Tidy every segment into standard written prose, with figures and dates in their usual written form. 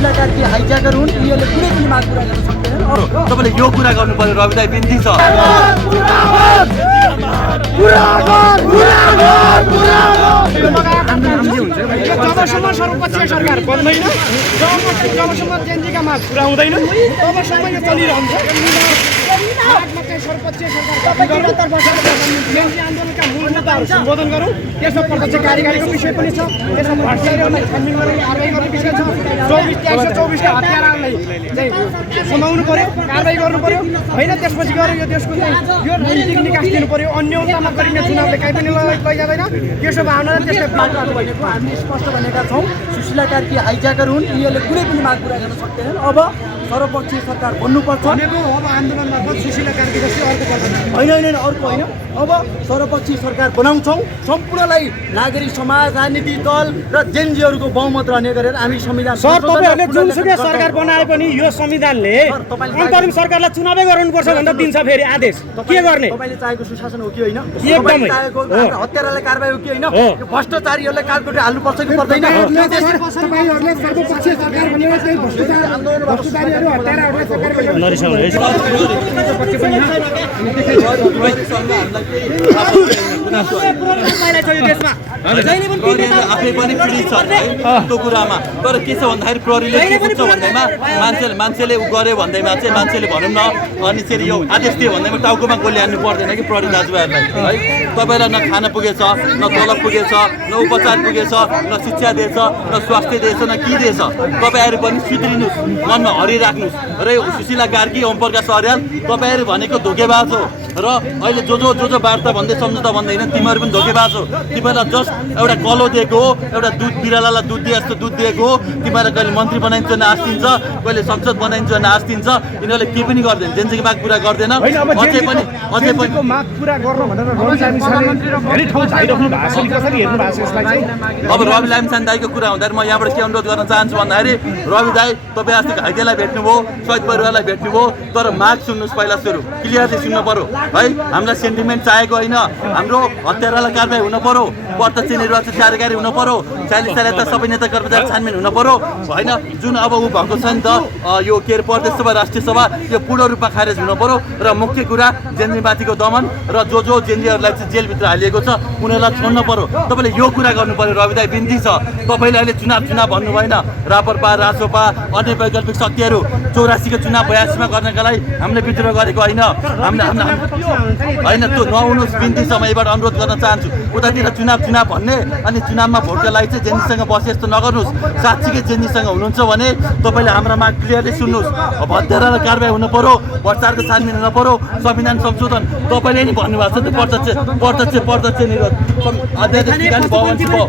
सुशीला कार्की हाइज्याकर हुन्, यिनीहरूले कुनै पनि माग पुरा गर्न सक्दैनन्। तपाईँले यो कुरा गर्नु पर्यो, रवि दाइ बिन्ती छ। जबसम्म सर्वपक्षीय सरकार बन्दैन, जबसम्म जेएनजीका माग पुरा हुँदैन, तबसम्म यो चलिरहन्छ। सर्वपक्षीय सरकार निरन्तर बसेर जेएनजी आन्दोलनका मूल मुद्दाहरू सम्बोधन गरौँ। त्यसमा प्रत्यक्ष कार्यकारीको विषय पनि छ, त्यसमा भ्रष्टाचारलाई छानबिन गरेर कारबाही गर्ने विषय छ। 2324 का हत्याराहरूलाई चाहिँ समाउनु पर्यो, कारबाही गर्नु पर्यो होइन। त्यसपछि गएर यो देशको चाहिँ यो राजनीतिक निकास दिनु पर्यो। अन्यलतामा गरिने चुनावले काहीँ पनि लैजाँदैन। त्यसो भावना त्यसका बाटो भनेको हामी स्पष्ट भनेका छौँ, सुशीला कार्की हाइज्याकर हुन्, यिनीहरूले कुनै पनि माग पुरा गर्न सक्दैनन्। अब सर्वपक्षीय सरकार बन्नुपर्छ। अब आन्दोलन मार्फत सुशीला कार्की जस्तै अर्को पर्दैन। होइन अर्को होइन, अब सर्वपक्षीय सरकार बनाउँछौँ। सम्पूर्णलाई नागरिक समाज, राजनीतिक दल र जेएनजीहरूको बहुमत रहने गरेर हामी संविधान सर, तपाईँहरूले जुनसुकै सरकार बनाए पनि यो संविधानले अन्तरिम सरकारलाई चुनावै गराउनुपर्छ भनेर दिन्छ फेरि आदेश। के गर्ने? तपाईँले चाहेको सुशासन हो कि होइन? एकदमै चाहेको हत्यारालाई कारबाही हो कि होइन? यो भ्रष्टाचारीहरूलाई कालकोटे हाल्नुपर्छ कि पर्दैन? तपाईँहरूले सर्वपक्षीय सरकार भनेर चाहिँ भ्रष्टाचारीहरू हत्याराहरूलाई सरकार आफै पनि पीडित छ त्यो कुरामा। तर के छ भन्दाखेरि प्रहरीले के बुझ्छ भन्दैमा मान्छेले उ गर्यो भन्दैमा चाहिँ मान्छेले भनौँ न, अनि चाहिँ यो आदेश दियो भन्दैमा टाउकोमा गोली हान्नु पर्दैन कि प्रहरी दाजुभाइहरूलाई है। तपाईँलाई न खाना पुगेछ, न तलब पुगेछ, न उपचार पुगेछ, न शिक्षा दिएछ, न स्वास्थ्य दिएछ, न के दिएछ। तपाईँहरू पनि सुध्रिनुहोस्, मनमा हरिराख्नुहोस्। र यो सुशीला कार्की, ओम प्रकाश अर्याल तपाईँहरू भनेको धोकेबाज हो। र अहिले जो वार्ता भन्दै सम्झौता भन्दैन, तिमीहरू पनि धोकेबाज हो। तिमीहरूलाई जस्ट एउटा कलो दिएको हो, एउटा दुध बिरालालाई दुध दिए जस्तो दुध दिएको हो। तिमीहरूलाई कहिले मन्त्री बनाइन्छ भने आश दिन्छ, कहिले संसद बनाइन्छ भने आश दिन्छ। यिनीहरूले केही पनि गर्दैन, जेएनजीको माग पुरा गर्दैन। अझै पनि माग पुरा गर्नु भनेर धेरै ठाउँ झाइराख्नु भएको छ। कसरी हेर्नु भएको छ यसलाई चाहिँ? अब रवि लामिछाने दाईको कुरा हुँदाखेरि म यहाँबाट के अनुरोध गर्न चाहन्छु भन्दाखेरि, रवि दाई तपाईँ अस्ति घाइतेलाई भेट्नुभयो, शहीद परिवारलाई भेट्नुभयो, तर माग सुन्नुहोस् पहिला सुरु, क्लियरली सुन्नु पर्यो है। हामीलाई सेन्टिमेन्ट चाहिएको होइन, हाम्रो हत्यारालाई कारबाही हुनु पर्यो, प्रत्यक्ष निर्वाचित कार्यकारी हुनु पर्यो, 40 साल यता सबै नेता कर्मचारी छानबिन हुनु पर्यो होइन। जुन अब ऊ भएको छ नि त यो के अरे प्रदेश सभा, राष्ट्रिय सभा, यो पूर्ण रूपमा खारेज हुनु पर्यो। र मुख्य कुरा जेएनजीमाथिको दमन र जो जेएनजीहरूलाई चाहिँ जेलभित्र हालिएको छ उनीहरूलाई छोड्नु पर्यो। तपाईँले यो कुरा गर्नु पर्यो। रवि दाई बिन्ती छ, तपाईँले अहिले चुनाव भन्नु भएन। रापरपा, रासोपा, अन्य वैकल्पिक शक्तिहरू 84 को चुनाव 82 मा गर्नका लागि हामीले विद्रोह गरेको होइन। हामीले होइन त्यो नहुनुहोस् बिन्ती छ। म यहीबाट अनुरोध गर्न चाहन्छु, उतातिर चुनाव भन्ने अनि चुनावमा भोटका लागि चाहिँ जेएनजीसँग बसे जस्तो नगर्नुहोस्। साँच्चीकै जेएनजीसँग हुनुहुन्छ भने तपाईँले हाम्रो माग क्लियरली सुन्नुहोस्। हत्यारालाई कारबाही हुनु पर्यो, भ्रष्टाचारको छानबिन हुनु पर्यो, संविधान संशोधन। तपाईँले नि भन्नुभएको छ त्यो प्रत्यक्ष निर्वाचन अध्यादेश भवन भयो।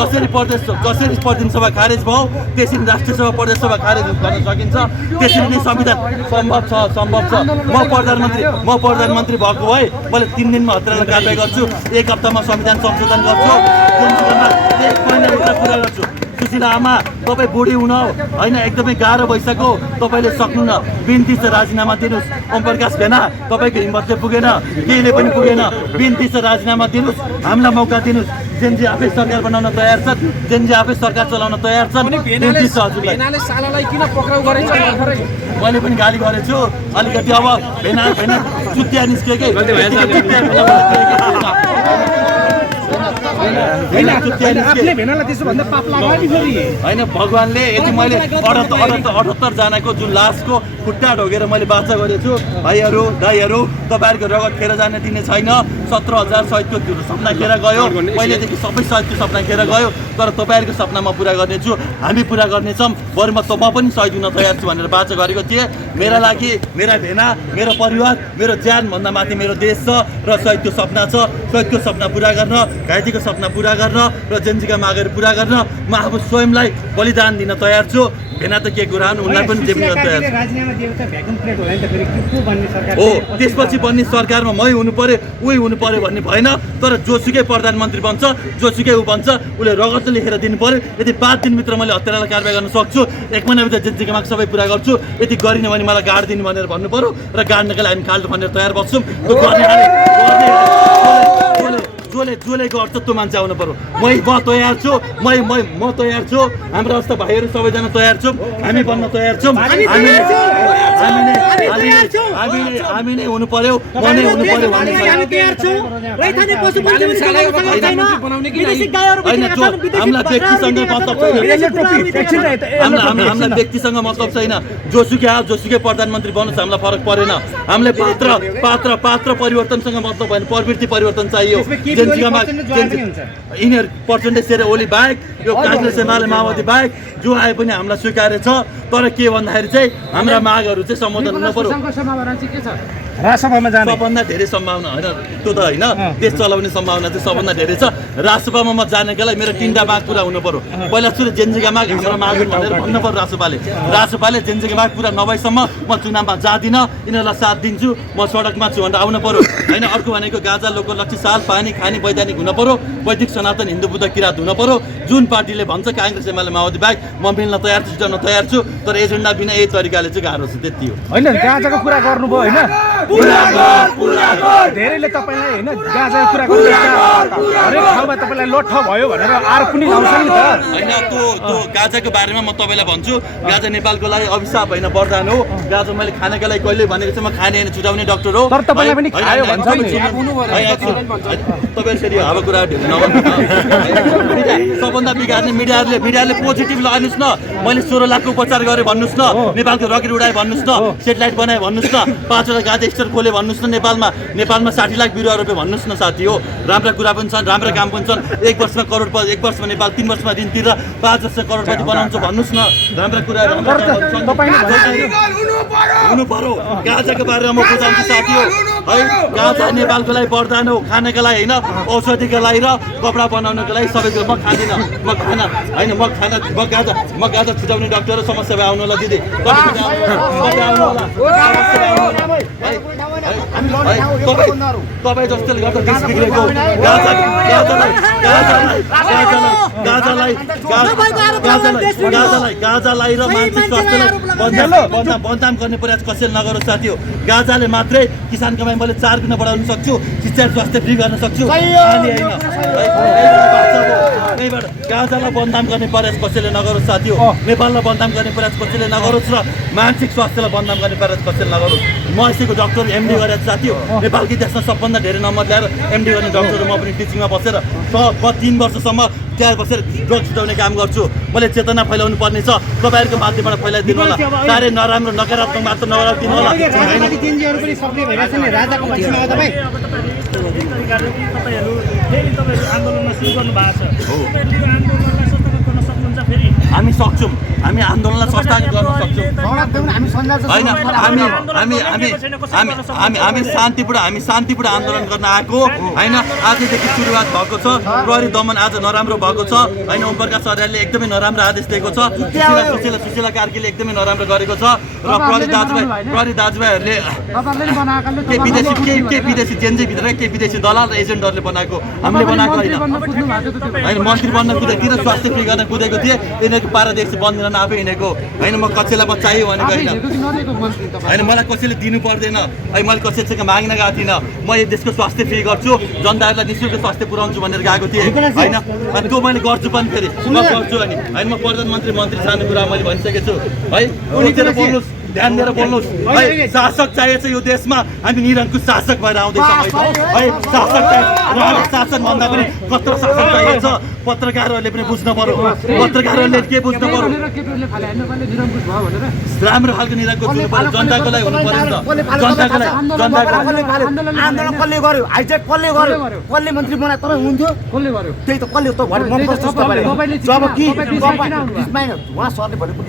जसरी प्रतिनिधि सभा खारेज भयो, त्यसरी राष्ट्रिय सभा, प्रदेश सभा खारेज गर्न सकिन्छ। त्यसरी नै संविधान सम्भव छ। म प्रधानमन्त्री भएको भए मैले 3 दिनमा हत्यारालाई कारबाही गर्छु, 1 हप्तामा संविधान संशोधन गर्छु, 1 महिनाभित्र पुरा गर्छु। सुशीला आमा, तपाईँ बुढी हुन होइन, एकदमै गाह्रो भइसक्यो, तपाईँले सक्नु न। बिन्ती छ राजीनामा दिनुहोस्। ओम प्रकाश भेना, तपाईँको हिम्मतले पुगेन, केहीले पनि पुगेन। बिन्ती छ राजीनामा दिनुहोस्, हामीलाई मौका दिनुहोस्। जेएनजी आफै सरकार बनाउन तयार छ, जेएनजी आफै सरकार चलाउन तयार छ। बिन्ती छ हजुरलाई। मैले पनि गाली गरेछु अलिकति। अब भेना चुतिया निस्केकै होइन। भगवान्ले यति मैले 78 जनाको जुन लासको खुट्टा ढोगेर मैले बाचा गरेछु। भाइहरू दाइहरू, तपाईँहरूको रगत खेर जान दिने छैन। 17,000 शहीदको सपना खेर गयो, पहिलेदेखि सबै शहीदको सपना खेर गयो। तर तपाईँहरूको सपना म पुरा गर्नेछु, हामी पुरा गर्नेछौँ। बरु म पनि शहीद हुन तयार छु भनेर बाचा गरेको थिएँ। मेरा लागि, मेरा भेना, मेरो परिवार, मेरो ज्यानभन्दा माथि मेरो देश छ र शहीदको सपना छ। शहीदको सपना पुरा गर्न, घाइतेको सपना पुरा गर्न र जेएनजीका मागहरू पुरा गर्न म आफू स्वयंलाई बलिदान दिन तयार छु। भेना त के कुरा हुन्, उनलाई पनि जेब्न तयार हो। त्यसपछि बन्ने सरकारमा मै हुनु पर्यो, उही हुनु पर्यो भन्ने भएन। तर जोसुकै प्रधानमन्त्री बन्छ, जोसुकै ऊ बन्छ, उसले रगत लेखेर दिनु पर्यो। यदि 5 दिनभित्र मैले हत्यारालाई कारबाही गर्न सक्छु, 1 महिनाभित्र जेएनजीका माग सबै पुरा गर्छु। यदि गरिन भने मलाई गाड दिनु भनेर भन्नु पर्यो र गाड्नका लागि हामी खाल्डो भनेर तयार बस्छौँ। जसले गर्छ त्यो मान्छे आउनु पर्यो म तयार छु म तयार छु हाम्रो जस्तो भाइहरू सबैजना तयार छौँ हामी बन्न तयार छौँ हामी नै हुनु पर्यो म नै हुनु पर्यो भन्ने हामीलाई व्यक्तिसँग मतलब छैन जोसुकै प्रधानमन्त्री बन्नुहोस् हामीलाई फरक परेन हामीलाई पात्र परिवर्तनसँग मतलब भएन प्रवृत्ति परिवर्तन चाहियो यिनीहरू पर्सेन्टेज सेयर ओली बाहेक यो काङ्ग्रेस एमाले माओवादी बाहेक जो आए पनि हामीलाई स्वीकार्य छ तर के भन्दाखेरि चाहिँ हाम्रा मागहरू चाहिँ सम्बोधन हुनु पर्यो सबभन्दा धेरै सम्भावना होइन त्यो त होइन देश चलाउने सम्भावना चाहिँ सबभन्दा धेरै छ राजसभामा म जानेको लागि मेरो 3टा माग पुरा हुनु पर्यो पहिला सुरु जेन्जीका माग हाम्रो माग भनेर भन्नु पर्यो राजसभाले जेन्जीका माग पुरा नभएसम्म म चुनावमा जाँदिनँ यिनीहरूलाई साथ दिन्छु म सडकमा छु भनेर आउनु पर्यो होइन अर्को भनेको गाजा लोकलक्षी साल पानी खानी वैधानिक हुनु पर्यो वैदिक सनातन हिन्दू बुद्ध किरात हुनु पर्यो जुन पार्टीले भन्छ काङ्ग्रेस एमाले माओवादी बाहेक म मिल्न तयार छु जुट्न तयार छु तर एजेन्डा बिना यही तरिकाले चाहिँ गाह्रो छ त्यति हो होइन गाजाको कुरा गर्नुभयो होइन धेरैले तपाईँलाई होइन गाजाको कुरा गर्नु हरेक ठाउँमा तपाईँलाई लोठ भयो भनेर आरोप पनि लाउँछ नि त होइन त्यो गाजाको बारेमा म तपाईँलाई भन्छु गाजा नेपालको लागि अभिशाप होइन वरदान हो गाजा मैले खानाको लागि कहिले भनेको चाहिँ म खाने होइन छुटाउने डक्टर हो तर तपाईँलाई पनि खायो भन्छ नि तपाईँ फेरि अब कुरा सबभन्दा बिगार्ने मिडियाले पोजिटिभ लानुहोस् न मैले 16 लाखको उपचार गरेँ भन्नुहोस् न नेपालको रकेट उडाएँ भन्नुहोस् न सेटेलाइट बनाएँ भन्नुहोस् न 5वटा गाजा स्टोर खोले भन्नुहोस् न नेपालमा 60 लाख बिरुवा रोपे भन्नुहोस् न साथी हो राम्रा कुरा पनि छन् राम्रा काम पनि छन् 1 वर्षमा करोडपति 1 वर्षमा नेपाल 3 वर्षमा ऋण तिरेर 5 वर्ष करोडपति बनाउँछ भन्नुहोस् न राम्रा कुरा हुनु पर्यो गाजाको बारेमा म बुझाउँछु साथी हो है गाजा नेपालको लागि वरदान हो खानाको लागि होइन औषधिको लागि र कपडा बनाउनको लागि सबैको म खाँदिनँ म गाजा छुटाउने डक्टर र समस्या भए आउनु होला दिदी तपाईँ जस्तोले गर्दा देश बिग्रेको गाजालाई र मानसिक स्वास्थ्यलाई बदनाम गर्ने प्रयास कसैले नगरोस् साथी हो गाजाले मात्रै किसान कमाइ मैले 4 गुणा बढाउन सक्छु शिक्षा स्वास्थ्य फ्री गर्न सक्छु गाजालाई बदनाम गर्ने प्रयास कसैले नगरोस् साथी हो नेपाललाई बदनाम गर्ने प्रयास कसैले नगरोस् र मानसिक स्वास्थ्यलाई बदनाम गर्ने प्रयास कसैले नगरोस् म यसैको डक्टर एमडी गरेको साथी हो नेपालको इतिहासमा सबभन्दा धेरै नम्बर ल्याएर एमडी गर्ने डक्टर म पनि टिचिङमा बसेर 3 वर्षसम्म त्यहाँ बसेर ड्रग छुटाउने काम गर्छु मैले चेतना फैलाउनु पर्ने छ तपाईँहरूको माध्यमबाट फैलाइदिनु होला साह्रै नराम्रो नकारात्मक मात्र नगराइदिनु होला हामी सक्छौँ हामी आन्दोलनलाई संस्थागत गर्न सक्छौँ होइन हामी शान्तिपूर्ण आन्दोलन गर्न आएको होइन आजदेखि सुरुवात भएको छ प्रहरी दमन आज नराम्रो भएको छ होइन ओम प्रकाश अर्यालले एकदमै नराम्रो आदेश दिएको छ सुशीला कार्कीले एकदमै नराम्रो गरेको छ र प्रहरी दाजुभाइहरूले के विदेशी जेन्जीभित्र के विदेशी दलाल र एजेन्टहरूले बनाएको हामीले बनाएको होइन मन्त्री बन्न कुदेको थिएँ र स्वास्थ्य फ्री गर्न कुदेको थिएँ यिनीहरूको पारादेश बन्दैन आफै हिँडेको होइन म कसैलाई चाहियो भनेको होइन मलाई कसैले दिनु पर्दैन है मैले कसैसँग माग्न गएको थिइनँ म यो देशको स्वास्थ्य फ्री गर्छु जनताहरूलाई निःशुल्क स्वास्थ्य पुऱ्याउँछु भनेर गएको थिएँ होइन अनि त्यो मैले गर्छु पनि फेरि म गर्छु अनि होइन म प्रधानमन्त्री मन्त्री छान्ने कुरा मैले भनिसकेको छु है उनीतिर बोल्नुहोस् ध्यान दिएर बोल्नुहोस् है शासक चाहिएको छ यो देशमा हामी निरङ्कुश शासक भएर आउँदैछौँ है शासक चाहिएको शासन भन्दा पनि कत्रो शासन चाहिएको छ पत्रकारहरूले पनि बुझ्नु पर्यो पत्रकारहरूले के बुझ्नु पर्यो राम्रो खालको निरङ्कुश हुनु पर्यो जनताको लागि हुनु पर्यो आन्दोलन कसले गर्यो हाइटेक कसले गर्यो कसले मन्त्री बनायो तपाईँ हुन्थ्यो कसले गर्यो त्यही त कसले त म प्रश्न जब कि उहाँ सरले भनेको